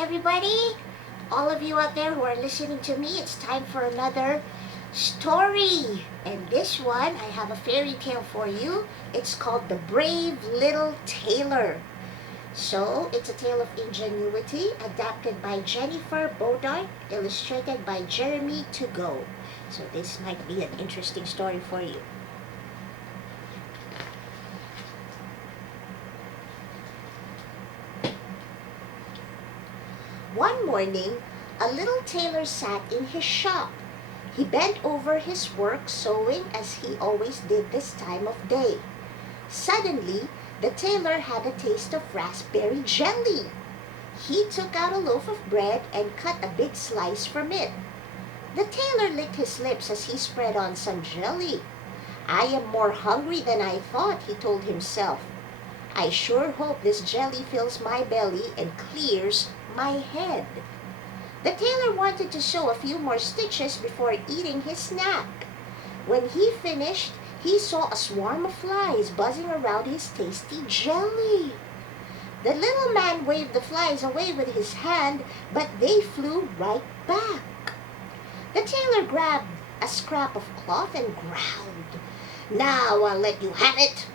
everybody. All of you out there who are listening to me, it's time for another story. And this one, I have a fairy tale for you. It's called The Brave Little Tailor. So, it's a tale of ingenuity, adapted by Jennifer Bodart, illustrated by Jeremy To Go. So this might be an interesting story for you. One morning, a little tailor sat in his shop. He bent over his work, sewing as he always did this time of day. Suddenly, the tailor had a taste of raspberry jelly. He took out a loaf of bread and cut a big slice from it. The tailor licked his lips as he spread on some jelly. "I am more hungry than I thought," he told himself. "I sure hope this jelly fills my belly and clears my head." The tailor wanted to sew a few more stitches before eating his snack. When he finished, he saw a swarm of flies buzzing around his tasty jelly. The little man waved the flies away with his hand, but they flew right back. The tailor grabbed a scrap of cloth and growled, "Now I'll let you have it."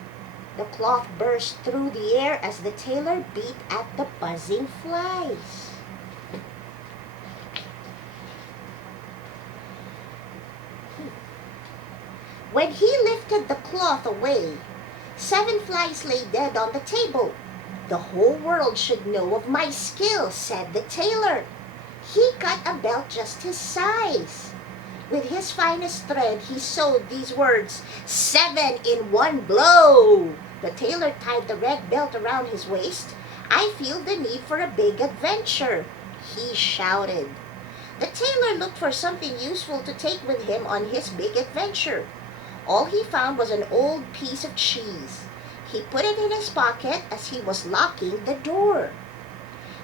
The cloth burst through the air as the tailor beat at the buzzing flies. When he lifted the cloth away, 7 flies lay dead on the table. "The whole world should know of my skill," said the tailor. He cut a belt just his size. With his finest thread, he sewed these words, "7 in one blow." The tailor tied the red belt around his waist. "I feel the need for a big adventure," he shouted. The tailor looked for something useful to take with him on his big adventure. All he found was an old piece of cheese. He put it in his pocket as he was locking the door.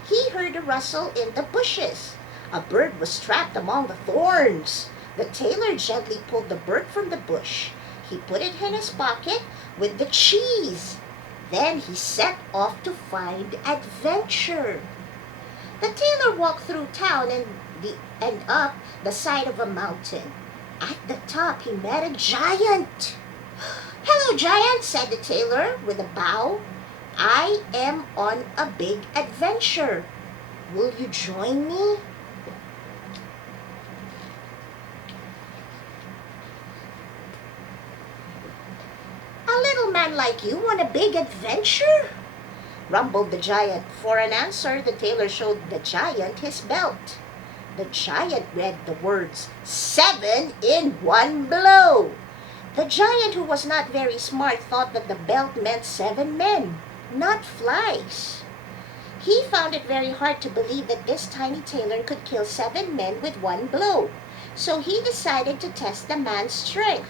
He heard a rustle in the bushes. A bird was trapped among the thorns. The tailor gently pulled the bird from the bush. He put it in his pocket with the cheese. Then he set off to find adventure. The tailor walked through town and up the side of a mountain. At the top, he met a giant. "Hello, giant," said the tailor with a bow. "I am on a big adventure. Will you join me?" "A little man like you on a big adventure?" rumbled the giant. For an answer, the tailor showed the giant his belt. The giant read the words, "7 in one blow." The giant, who was not very smart, thought that the belt meant 7 men, not flies. He found it very hard to believe that this tiny tailor could kill 7 men with one blow. So he decided to test the man's strength.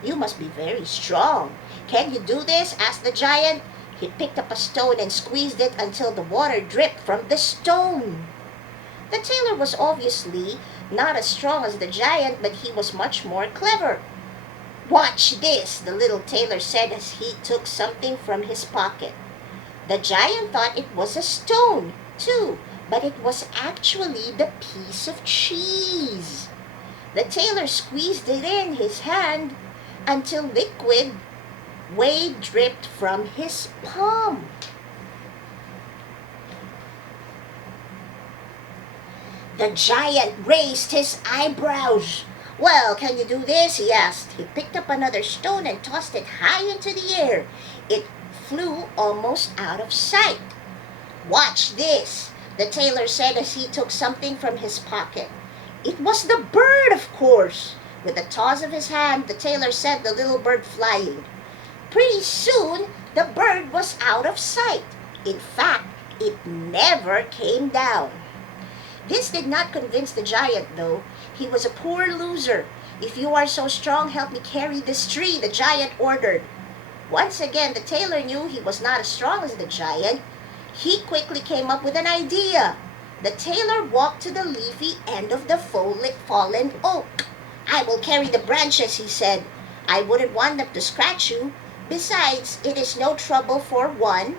"You must be very strong. Can you do this?" asked the giant. He picked up a stone and squeezed it until the water dripped from the stone. The tailor was obviously not as strong as the giant, but he was much more clever. "Watch this," the little tailor said as he took something from his pocket. The giant thought it was a stone, too, but it was actually the piece of cheese. The tailor squeezed it in his hand until liquid whey dripped from his palm. The giant raised his eyebrows. "Well, can you do this?" he asked. He picked up another stone and tossed it high into the air. It flew almost out of sight. "Watch this," the tailor said as he took something from his pocket. It was the bird, of course. With a toss of his hand, the tailor sent the little bird flying. Pretty soon, the bird was out of sight. In fact, it never came down. This did not convince the giant, though. He was a poor loser. "If you are so strong, help me carry this tree," the giant ordered. Once again, the tailor knew he was not as strong as the giant. He quickly came up with an idea. The tailor walked to the leafy end of the fallen oak. "I will carry the branches," he said. "I wouldn't want them to scratch you. Besides, it is no trouble for one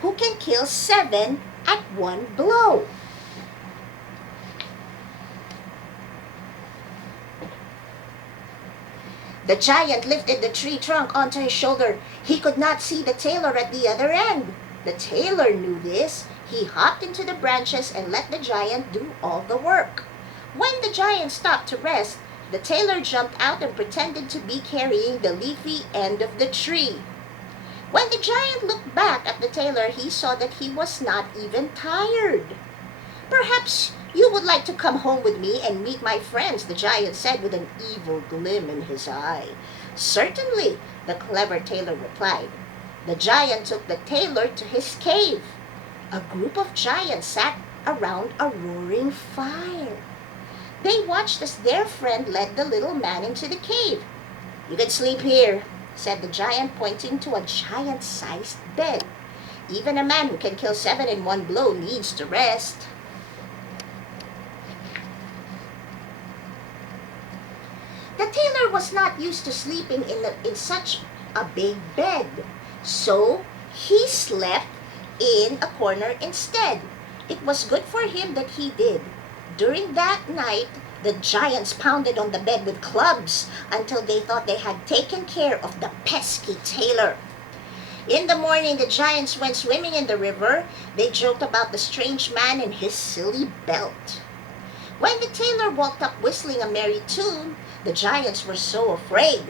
who can kill 7 at one blow." The giant lifted the tree trunk onto his shoulder. He could not see the tailor at the other end. The tailor knew this. He hopped into the branches and let the giant do all the work. When the giant stopped to rest, the tailor jumped out and pretended to be carrying the leafy end of the tree. When the giant looked back at the tailor, he saw that he was not even tired. "Perhaps you would like to come home with me and meet my friends," the giant said with an evil gleam in his eye. "Certainly," the clever tailor replied. The giant took the tailor to his cave. A group of giants sat around a roaring fire. They watched as their friend led the little man into the cave. "You can sleep here," said the giant, pointing to a giant-sized bed. "Even a man who can kill 7 in one blow needs to rest." The tailor was not used to sleeping in such a big bed, so he slept in a corner instead. It was good for him that he did. During that night, the giants pounded on the bed with clubs until they thought they had taken care of the pesky tailor. In the morning, the giants went swimming in the river. They joked about the strange man and his silly belt. When the tailor walked up whistling a merry tune, the giants were so afraid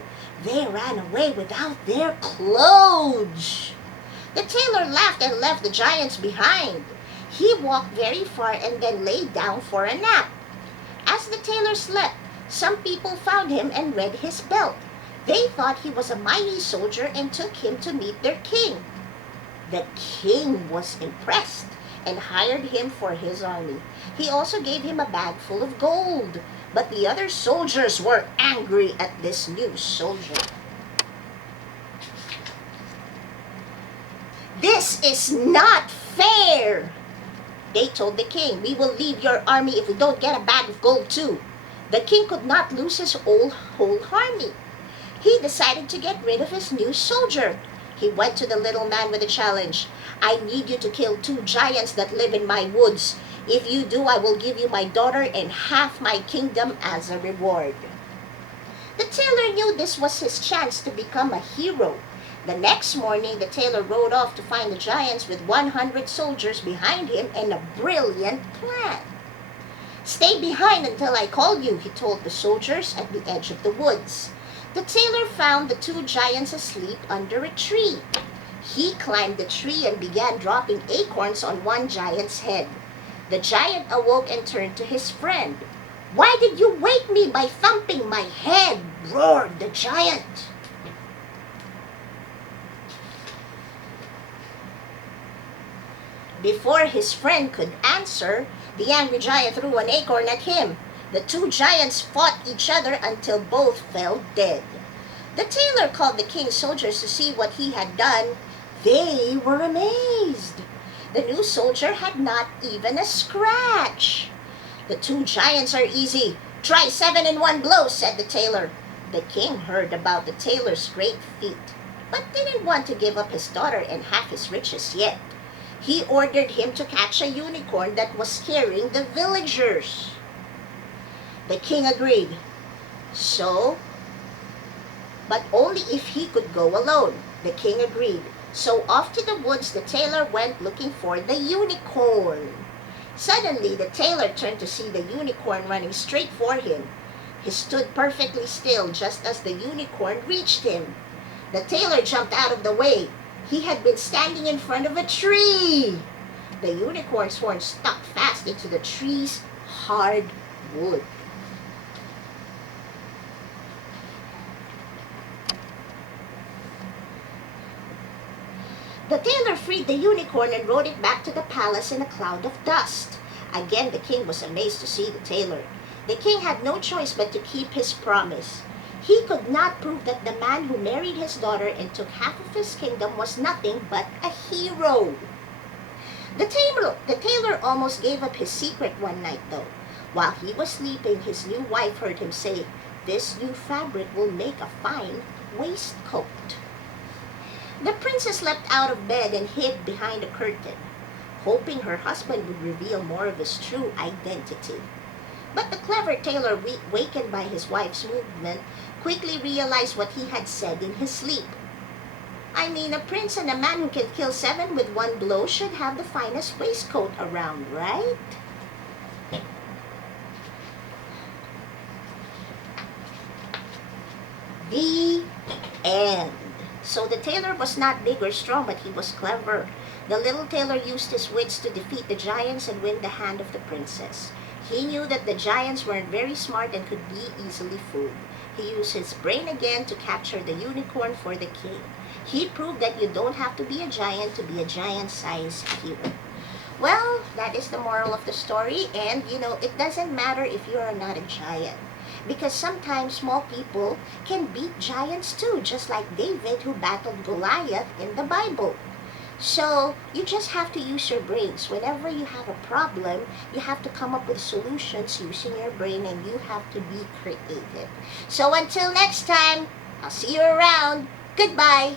they ran away without their clothes. The tailor laughed and left the giants behind. He walked very far and then lay down for a nap. As the tailor slept, some people found him and read his belt. They thought he was a mighty soldier and took him to meet their king. The king was impressed and hired him for his army. He also gave him a bag full of gold. But the other soldiers were angry at this new soldier. "This is not fair," they told the king. "We will leave your army if we don't get a bag of gold too." The king could not lose his whole army. He decided to get rid of his new soldier. He went to the little man with a challenge. "I need you to kill 2 giants that live in my woods. If you do, I will give you my daughter and half my kingdom as a reward." The tailor knew this was his chance to become a hero. The next morning, the tailor rode off to find the giants with 100 soldiers behind him and a brilliant plan. "Stay behind until I call you," he told the soldiers at the edge of the woods. The tailor found the 2 giants asleep under a tree. He climbed the tree and began dropping acorns on one giant's head. The giant awoke and turned to his friend. "Why did you wake me by thumping my head?" roared the giant. Before his friend could answer, the angry giant threw an acorn at him. The 2 giants fought each other until both fell dead. The tailor called the king's soldiers to see what he had done. They were amazed. The new soldier had not even a scratch. "The 2 giants are easy. Try 7 in one blow," said the tailor. The king heard about the tailor's great feat, but didn't want to give up his daughter and half his riches yet. He ordered him to catch a unicorn that was scaring the villagers. The king agreed, but only if he could go alone. The king agreed. So off to the woods the tailor went looking for the unicorn. Suddenly the tailor turned to see the unicorn running straight for him. He stood perfectly still just as the unicorn reached him. The tailor jumped out of the way. He had been standing in front of a tree. The unicorn's horn stuck fast into the tree's hard wood. The tailor freed the unicorn and rode it back to the palace in a cloud of dust. Again the king was amazed to see the tailor. The king had no choice but to keep his promise. He could not prove that the man who married his daughter and took half of his kingdom was nothing but a hero. The tailor almost gave up his secret one night though. While he was sleeping, his new wife heard him say, "This new fabric will make a fine waistcoat." The princess leapt out of bed and hid behind a curtain, hoping her husband would reveal more of his true identity. But the clever tailor, wakened by his wife's movement, quickly realized what he had said in his sleep. I mean, a prince and a man who can kill 7 with one blow should have the finest waistcoat around, right? The end. So the tailor was not big or strong, but he was clever. The little tailor used his wits to defeat the giants and win the hand of the princess. He knew that the giants weren't very smart and could be easily fooled. He used his brain again to capture the unicorn for the king. He proved that you don't have to be a giant to be a giant-sized hero. Well, that is the moral of the story, and it doesn't matter if you are not a giant. Because sometimes small people can beat giants too, just like David who battled Goliath in the Bible. So you just have to use your brains. Whenever you have a problem, you have to come up with solutions using your brain, and you have to be creative. So until next time, I'll see you around. Goodbye.